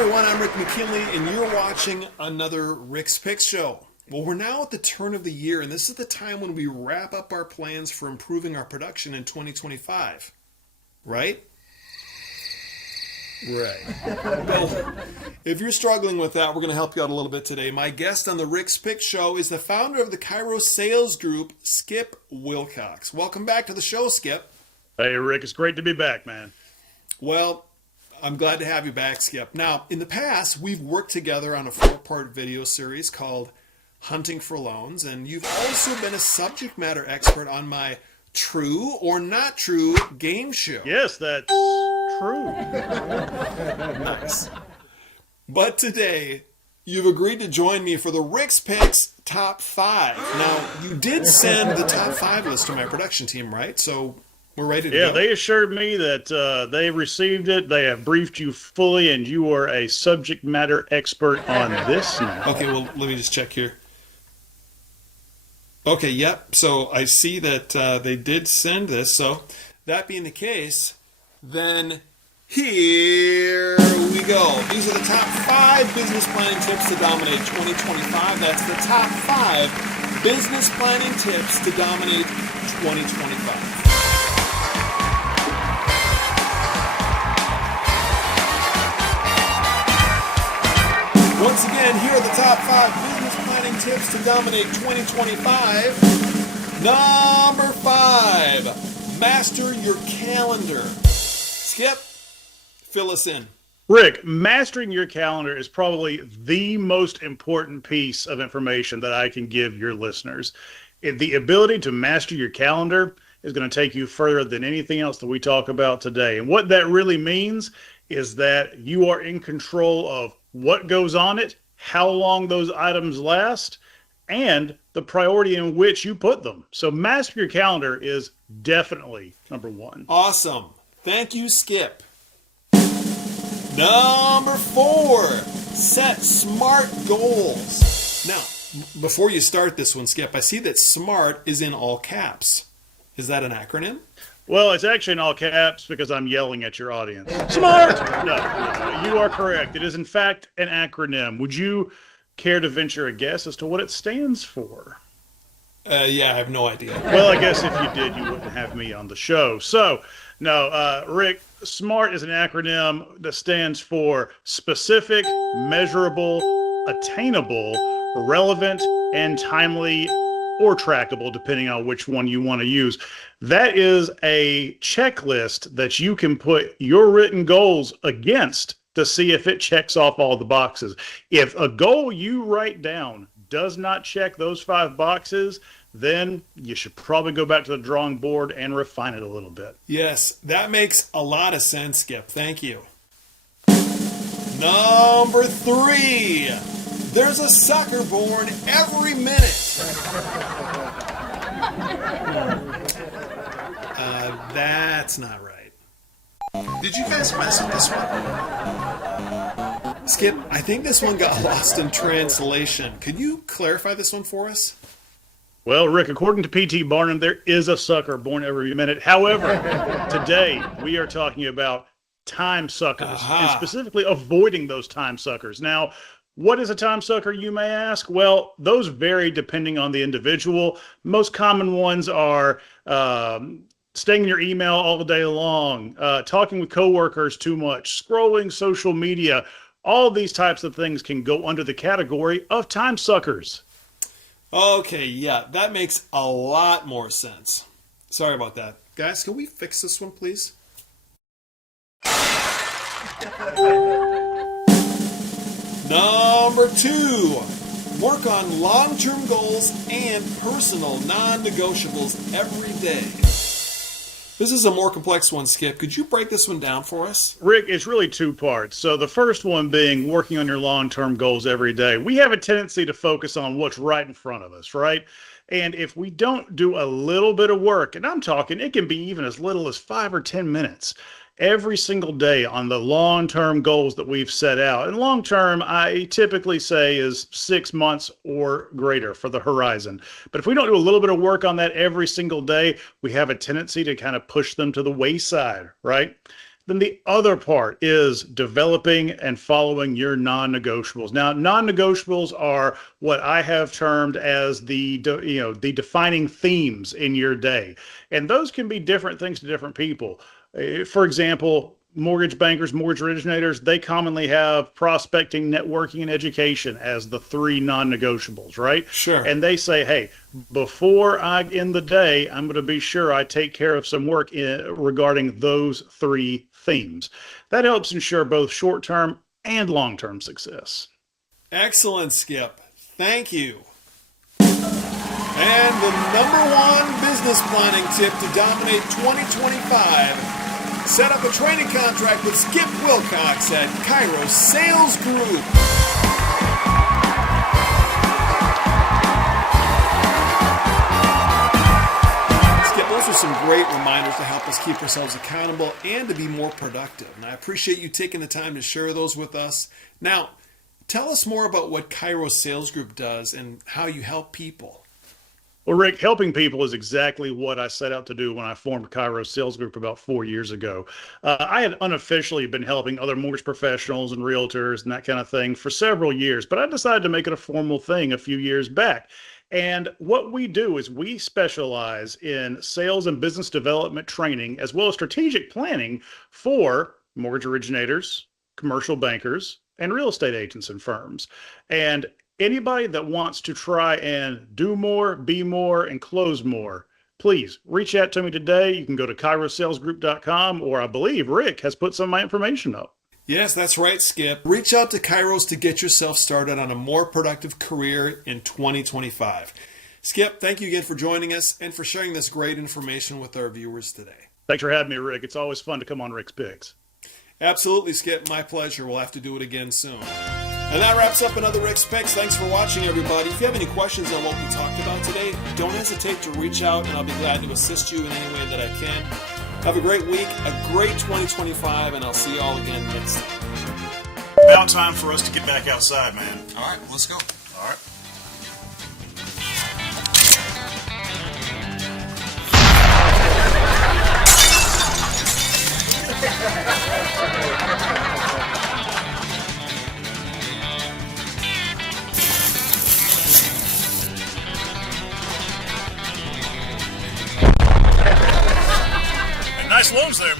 everyone, I'm Rick McKinley, and you're watching another Rick's Picks Show. Well, we're now at the turn of the year, and this is the time when we wrap up our plans for improving our production in 2025. Right? Right. Well, if you're struggling with that, we're going to help you out a little bit today. My guest on the Rick's Picks Show is the founder of the Kairos Sales Group, Skip Willcox. Welcome back to the show, Skip. Hey, Rick, it's great to be back, man. Well, I'm glad to have you back, Skip. Now, in the past, we've worked together on a 4-part video series called Hunting for Loans, and you've also been a subject matter expert on my True or Not True game show. Yes, that's true. Nice. But today, you've agreed to join me for the Rick's Picks Top 5. Now, you did send the top 5 list to my production team, right? So we're ready to go. Yeah, they assured me that they received it. They have briefed you fully, and you are a subject matter expert on this now. Okay, well, let me just check here. Okay, yep. So I see that they did send this. So that being the case, then here we go. These are the top 5 business planning tips to dominate 2025. That's the top 5 business planning tips to dominate 2025. Once again, here are the top 5 business planning tips to dominate 2025. Number 5, master your calendar. Skip, fill us in. Rick, mastering your calendar is probably the most important piece of information that I can give your listeners. The ability to master your calendar is going to take you further than anything else that we talk about today. And what that really means is that you are in control of what goes on it, how long those items last, and the priority in which you put them. So master your calendar is definitely number 1. Awesome. Thank you, Skip. Number 4, set SMART goals. Now, before you start this one, Skip, I see that SMART is in all caps. Is that an acronym? Well, it's actually in all caps because I'm yelling at your audience. Smart! No, you are correct. It is, in fact, an acronym. Would you care to venture a guess as to what it stands for? Yeah, I have no idea. Well, I guess if you did, you wouldn't have me on the show. So, no, Rick, SMART is an acronym that stands for specific, measurable, attainable, relevant, and timely, or trackable, depending on which one you want to use. That is a checklist that you can put your written goals against to see if it checks off all the boxes. If a goal you write down does not check those 5 boxes, then you should probably go back to the drawing board and refine it a little bit. Yes, that makes a lot of sense, Skip. Thank you. Number 3, there's a sucker born every minute. That's not right. Did you guys mess with this one? Skip, I think this one got lost in translation. Could you clarify this one for us? Well, Rick, according to P.T. Barnum, there is a sucker born every minute. However, today we are talking about time suckers, and specifically avoiding those time suckers. Now, what is a time sucker, you may ask? Well, those vary depending on the individual. Most common ones are staying in your email all day long, talking with coworkers too much, scrolling social media. All these types of things can go under the category of time suckers. Okay, yeah, that makes a lot more sense. Sorry about that. Guys, can we fix this one, please? Number 2, work on long-term goals and personal non-negotiables every day. This is a more complex one, Skip. Could you break this one down for us? Rick, it's really 2 parts. So the first one being working on your long-term goals every day. We have a tendency to focus on what's right in front of us, right? And if we don't do a little bit of work, and I'm talking, it can be even as little as 5 or 10 minutes, every single day on the long-term goals that we've set out. And long-term, I typically say is 6 months or greater for the horizon. But if we don't do a little bit of work on that every single day, we have a tendency to kind of push them to the wayside, right? Then the other part is developing and following your non-negotiables. Now, non-negotiables are what I have termed as the defining themes in your day. And those can be different things to different people. For example, mortgage bankers, mortgage originators, they commonly have prospecting, networking, and education as the three non-negotiables, right? Sure. And they say, hey, before I end the day, I'm going to be sure I take care of some work regarding those three themes. That helps ensure both short-term and long-term success. Excellent, Skip. Thank you. And the #1 business planning tip to dominate 2025. Set up a training contract with Skip Willcox at Kairos Sales Group. Skip, those are some great reminders to help us keep ourselves accountable and to be more productive. And I appreciate you taking the time to share those with us. Now, tell us more about what Kairos Sales Group does and how you help people. Well, Rick, helping people is exactly what I set out to do when I formed Kairos Sales Group about 4 years ago. I had unofficially been helping other mortgage professionals and realtors and that kind of thing for several years, but I decided to make it a formal thing a few years back. And what we do is we specialize in sales and business development training, as well as strategic planning for mortgage originators, commercial bankers, and real estate agents and firms. And anybody that wants to try and do more, be more, and close more, please reach out to me today. You can go to kairosalesgroup.com, or I believe Rick has put some of my information up. Yes, that's right, Skip. Reach out to Kairos to get yourself started on a more productive career in 2025. Skip, thank you again for joining us and for sharing this great information with our viewers today. Thanks for having me, Rick. It's always fun to come on Rick's Picks. Absolutely, Skip. My pleasure. We'll have to do it again soon. And that wraps up another Rick's Picks. Thanks for watching, everybody. If you have any questions on what we talked about today, don't hesitate to reach out, and I'll be glad to assist you in any way that I can. Have a great week, a great 2025, and I'll see you all again next time. About time for us to get back outside, man. All right, let's go. All right. Nice loans there, man.